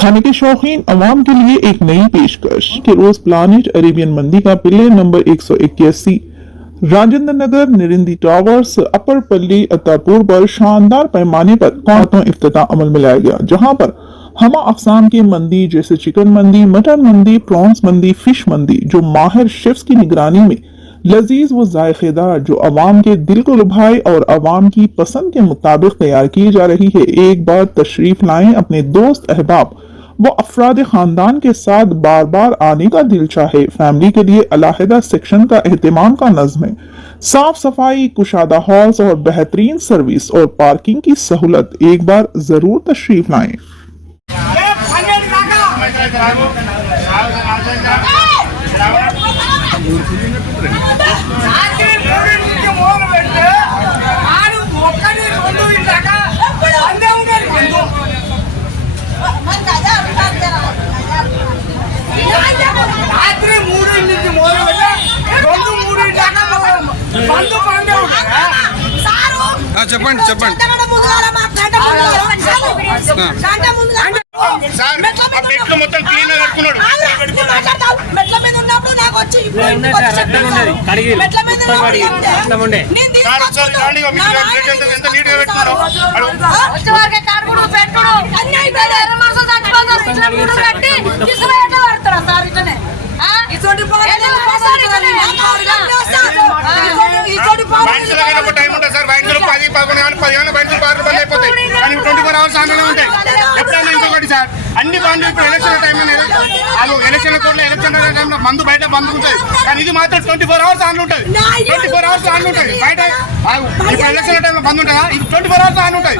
खाने के शौकीन अवाम के लिए एक नई पेशकश कि रोज प्लानिट अरेबियन मंदी का पिले नंबर 181 राजेंद्र नगर निरिंदी टावर्स अपर पल्ली अत्तापुर पर शानदार पैमाने पर कौतों इफ्तिताह अमल में लाया गया, जहां पर हमा अकसाम की मंदी जैसे चिकन मंदी, मटन मंदी, प्रॉन्स मंदी, फिश मंदी जो माहिर शेफ्स की निगरानी में लजीज व जायकेदार जो अवाम के दिल को लुभाए और अवाम की पसंद के मुताबिक तैयार की जा रही है। एक बार तशरीफ लाएं, अपने दोस्त अहबाब व अफराद खानदान के साथ बार बार आने का दिल चाहे। फैमिली के लिए अलहदा सेक्शन का एहतमाम का नज़्म है, साफ सफाई, कुशादा हॉल्स और बेहतरीन सर्विस और पार्किंग की सहूलत। एक बार जरूर तशरीफ लाएं। చెప్పండి చెప్పండి మొత్తం క్లీన్ కట్టుకున్నాడు. మెట్ల మీద ఉన్నప్పుడు నాకు వచ్చి మెట్ల మీద టైం ఉంటుంది సార్. బ్యాంకులో 10, 11, 15 బ్యాంకులు 10 రూపాయలు అయిపోతాయి, కానీ 24 అవర్స్ ఆన్లైన్ ఉంటాయి. ఎప్పుడైనా ఇంకొకటి సార్, అన్ని బండ్లు ఇప్పుడు ఎలక్షన్ టైం వాళ్ళు ఎలక్షన్ కోర్టులో ఎలక్షన్ టైంలో మందు బయట బంద్ ఉంటుంది, కానీ ఇది మాత్రం 24 అవర్స్ ఆన్ ఉంటుంది. 24 అవర్స్ ఆన్ ఉంటుంది. బయట ఇప్పుడు ఎలక్షన్ టైంలో బంద్ ఉంటుందా? ఇది 24 అవర్స్ ఆన్ ఉంటుంది.